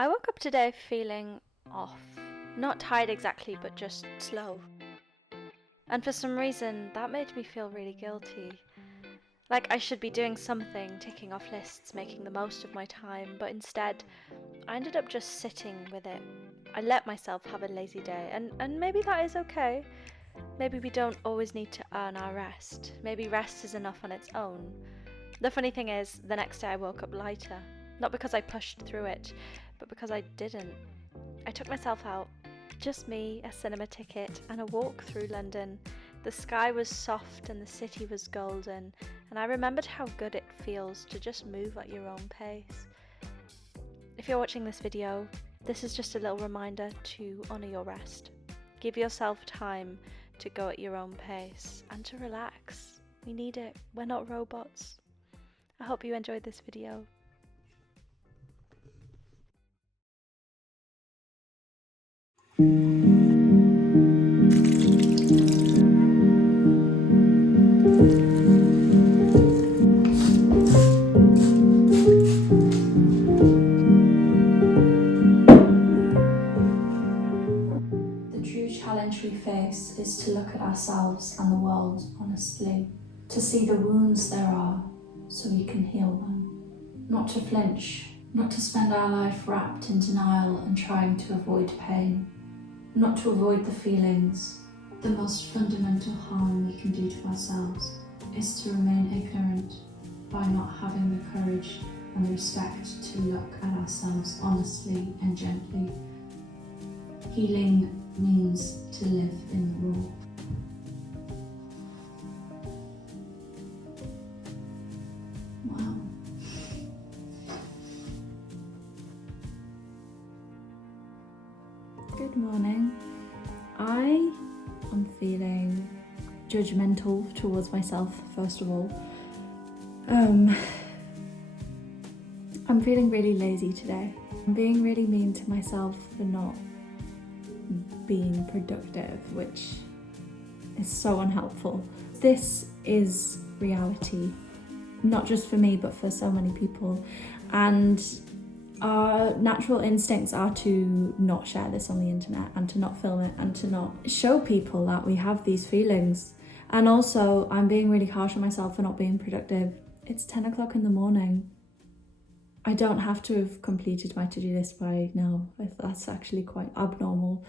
I woke up today feeling off. Not tired exactly, but just slow. And for some reason, that made me feel really guilty. Like I should be doing something, ticking off lists, making the most of my time, but instead, I ended up just sitting with it. I let myself have a lazy day, and maybe that is okay. Maybe we don't always need to earn our rest. Maybe rest is enough on its own. The funny thing is, the next day I woke up lighter. Not because I pushed through it, but because I didn't. I took myself out. Just me, a cinema ticket, and a walk through London. The sky was soft and the city was golden, and I remembered how good it feels to just move at your own pace. If you're watching this video, this is just a little reminder to honour your rest. Give yourself time to go at your own pace and to relax. We need it. We're not robots. I hope you enjoyed this video. The true challenge we face is to look at ourselves and the world honestly, to see the wounds there are so we can heal them, not to flinch, not to spend our life wrapped in denial and trying to avoid pain, not to avoid the feelings. The most fundamental harm we can do to ourselves is to remain ignorant by not having the courage and the respect to look at ourselves honestly and gently. Healing means to live in the raw. Wow. Good morning. I am feeling judgmental towards myself, first of all. I'm feeling really lazy today. I'm being really mean to myself for not being productive, which is so unhelpful. This is reality, not just for me, but for so many people. And our natural instincts are to not share this on the internet and to not film it and to not show people that we have these feelings. And also, I'm being really harsh on myself for not being productive. It's 10 o'clock in the morning. I don't have to have completed my to-do list by now. That's actually quite abnormal.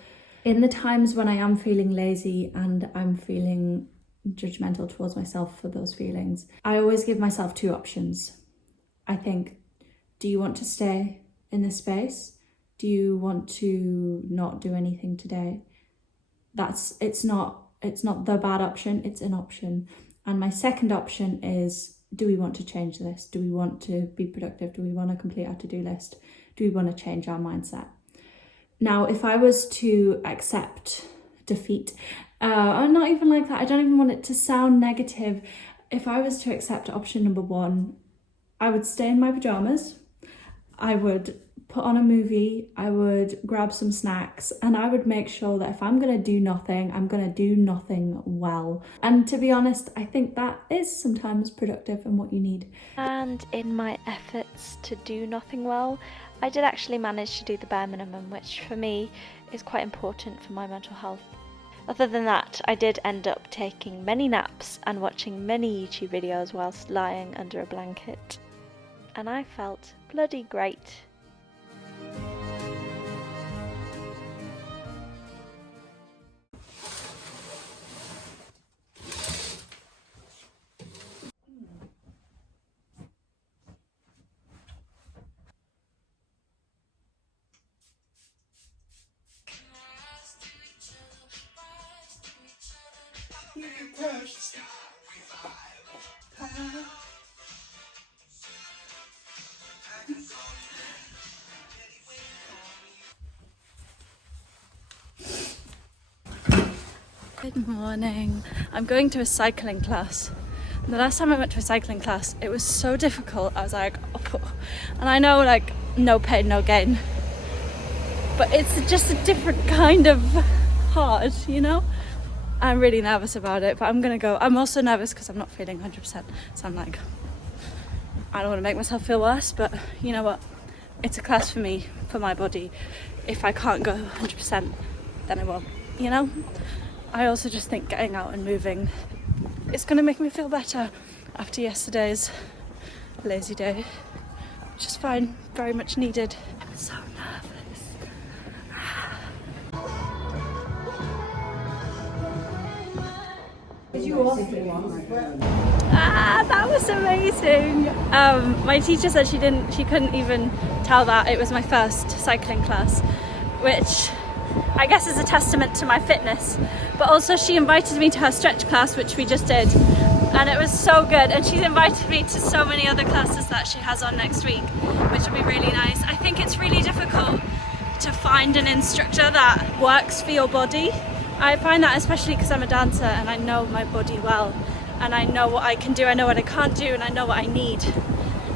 In the times when I am feeling lazy and I'm feeling judgmental towards myself for those feelings, I always give myself two options. I think, do you want to stay in this space? Do you want to not do anything today? It's not the bad option, it's an option. And my second option is, do we want to change this? Do we want to be productive? Do we want to complete our to-do list? Do we want to change our mindset? Now, if I was to accept defeat, I'm not even like that. I don't even want it to sound negative. If I was to accept option number one, I would stay in my pajamas. I would put on a movie. I would grab some snacks, and I would make sure that if I'm going to do nothing, I'm going to do nothing well. And to be honest, I think that is sometimes productive and what you need. And in my efforts to do nothing well, I did actually manage to do the bare minimum, which for me is quite important for my mental health. Other than that, I did end up taking many naps and watching many YouTube videos whilst lying under a blanket. And I felt bloody great. Good morning. I'm going to a cycling class. And the last time I went to a cycling class, it was so difficult. I was like, oh. And I know, like, no pain, no gain. But it's just a different kind of hard, you know? I'm really nervous about it, but I'm gonna go. I'm also nervous because I'm not feeling 100%. So I'm like, I don't want to make myself feel worse, but you know what? it's a class for me, for my body. If I can't go 100%, then I won't, you know? I also just think getting out and moving is going to make me feel better after yesterday's lazy day, which is fine, very much needed. I'm so nervous. That was amazing. My teacher said she couldn't even tell that it was my first cycling class, which I guess is a testament to my fitness. But also she invited me to her stretch class, which we just did, and it was so good. And she's invited me to so many other classes that she has on next week, which will be really nice. I think it's really difficult to find an instructor that works for your body. I find that especially because I'm a dancer and I know my body well, and I know what I can do, I know what I can't do, and I know what I need.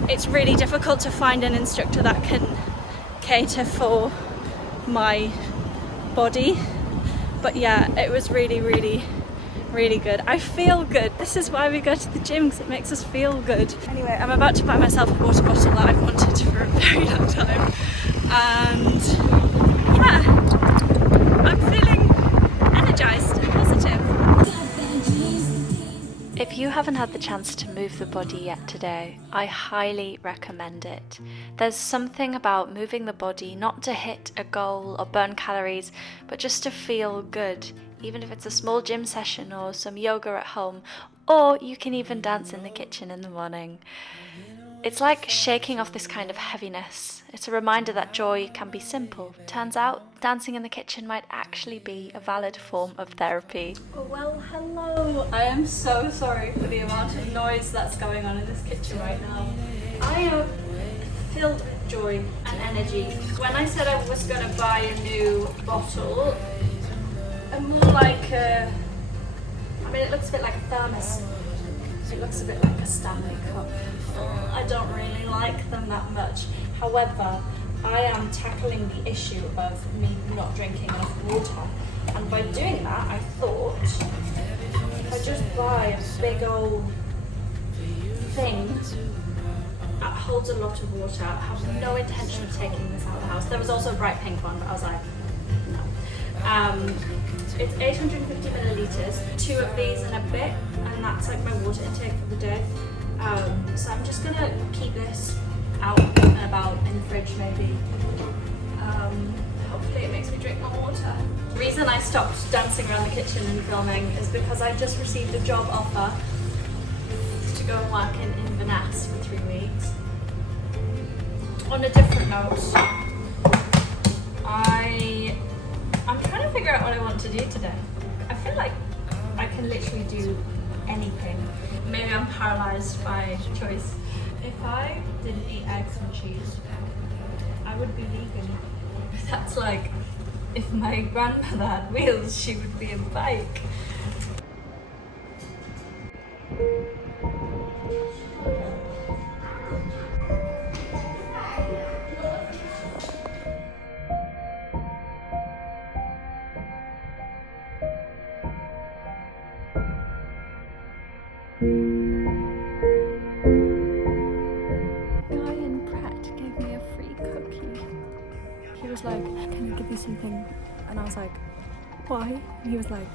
It's really difficult to find an instructor that can cater for my body. But yeah, it was really, really, really good. I feel good. This is why we go to the gym, because it makes us feel good. Anyway, I'm about to buy myself a water bottle that I've wanted for a very long time. And yeah, I'm feeling energized and positive. If you haven't had the chance to move the body yet today, I highly recommend it. There's something about moving the body not to hit a goal or burn calories, but just to feel good, even if it's a small gym session or some yoga at home, or you can even dance in the kitchen in the morning. It's like shaking off this kind of heaviness. It's a reminder that joy can be simple. Turns out, dancing in the kitchen might actually be a valid form of therapy. Well, hello. I am so sorry for the amount of noise that's going on in this kitchen right now. I am filled with joy and energy. When I said I was going to buy a new bottle, I'm more like it looks a bit like a thermos. It looks a bit like a Stanley Cup. I don't really like them that much. However, I am tackling the issue of me not drinking enough water. And by doing that, I thought, if I just buy a big old thing that holds a lot of water, I have no intention of taking this out of the house. There was also a bright pink one, but I was like, no. It's 850 millilitres, 2 of these and a bit, and that's like my water intake for the day. So I'm just gonna keep this out and about in the fridge maybe. Hopefully it makes me drink more water. The reason I stopped dancing around the kitchen and filming is because I just received a job offer to go and work in Inverness for 3 weeks. On a different note, I'm trying to figure out what I want to do today. I feel like I can literally do anything. Maybe I'm paralyzed by choice. If I didn't eat eggs and cheese, I would be vegan. That's like, if my grandmother had wheels, she would be a bike. He was like, "Can I give you something?" And I was like, "Why?" And he was like,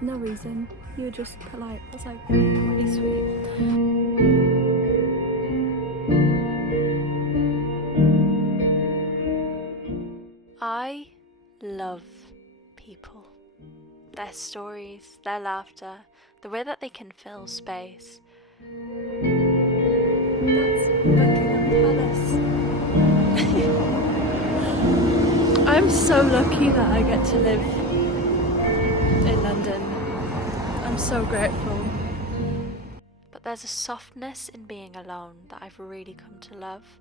"No reason. You were just polite." I was like, "Really sweet." I love people. Their stories, their laughter, the way that they can fill space. That's Buckingham Palace. I'm so lucky that I get to live in London. I'm so grateful. But there's a softness in being alone that I've really come to love.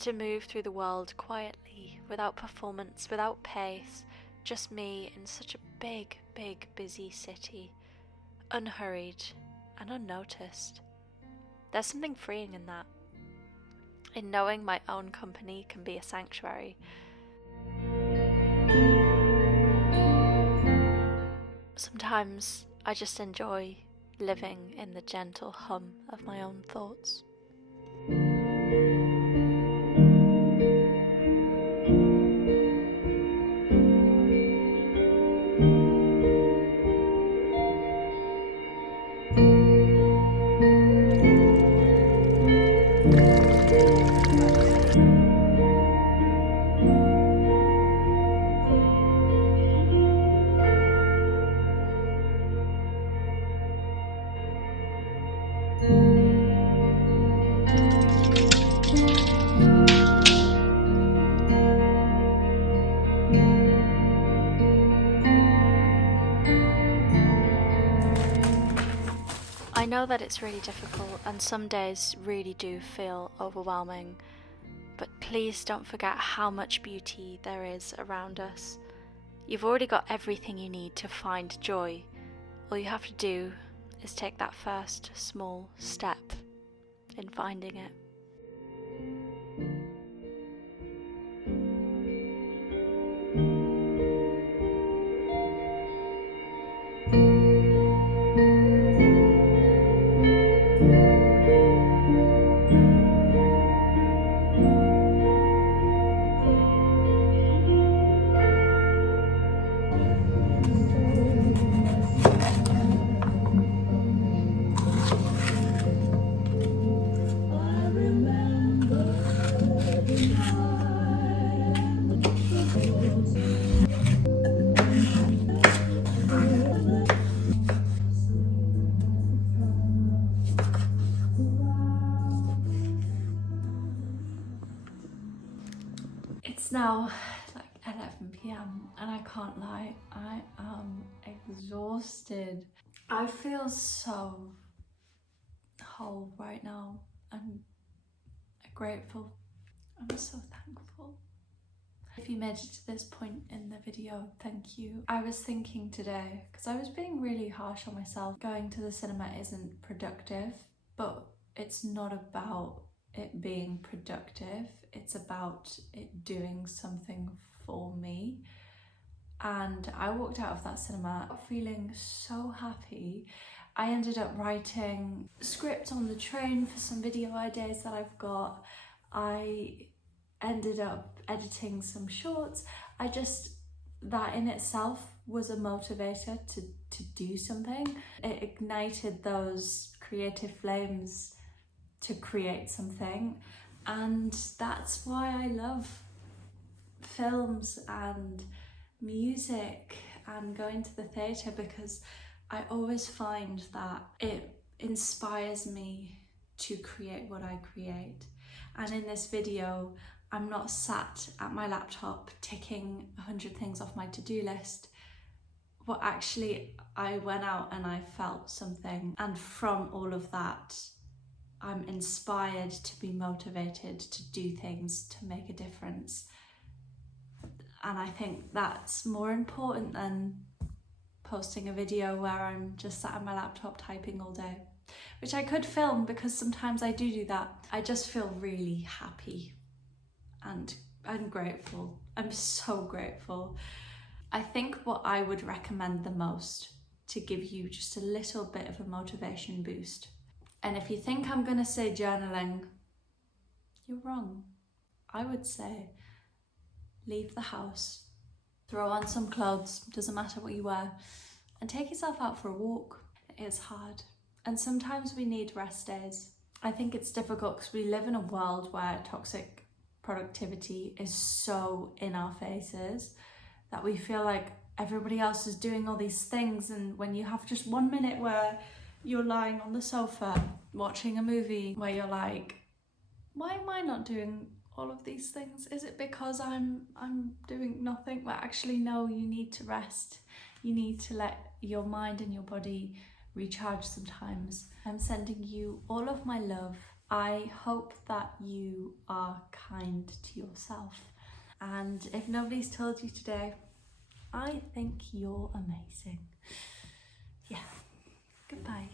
To move through the world quietly, without performance, without pace, just me in such a big, big, busy city, unhurried and unnoticed. There's something freeing in that, in knowing my own company can be a sanctuary. Sometimes I just enjoy living in the gentle hum of my own thoughts. know that it's really difficult and some days really do feel overwhelming, but please don't forget how much beauty there is around us. You've already got everything you need to find joy. All you have to do is take that first small step in finding it. It's now like 11 p.m. and I can't lie, I am exhausted. I feel so whole right now. I'm grateful. I'm so thankful. If you made it to this point in the video, thank you. I was thinking today, because I was being really harsh on myself, going to the cinema isn't productive, but it's not about it being productive, it's about it doing something for me. And I walked out of that cinema feeling so happy. I ended up writing a script on the train for some video ideas that I've got. I ended up editing some shorts. That in itself was a motivator to do something. It ignited those creative flames to create something, and that's why I love films and music and going to the theatre, because I always find that it inspires me to create what I create. And in this video, I'm not sat at my laptop ticking 100 things off my to-do list, but actually I went out and I felt something, and from all of that I'm inspired to be motivated to do things to make a difference. And I think that's more important than posting a video where I'm just sat at my laptop typing all day, which I could film because sometimes I do that. I just feel really happy and I'm grateful. I'm so grateful. I think what I would recommend the most to give you just a little bit of a motivation boost, and if you think I'm going to say journaling, you're wrong. I would say leave the house, throw on some clothes, doesn't matter what you wear, and take yourself out for a walk. It is hard, and sometimes we need rest days. I think it's difficult because we live in a world where toxic productivity is so in our faces that we feel like everybody else is doing all these things, and when you have just 1 minute where you're lying on the sofa watching a movie where you're like, why am I not doing all of these things? Is it because I'm doing nothing? But actually no, you need to rest. You need to let your mind and your body recharge sometimes. I'm sending you all of my love. I hope that you are kind to yourself. And if nobody's told you today, I think you're amazing. Yeah, goodbye.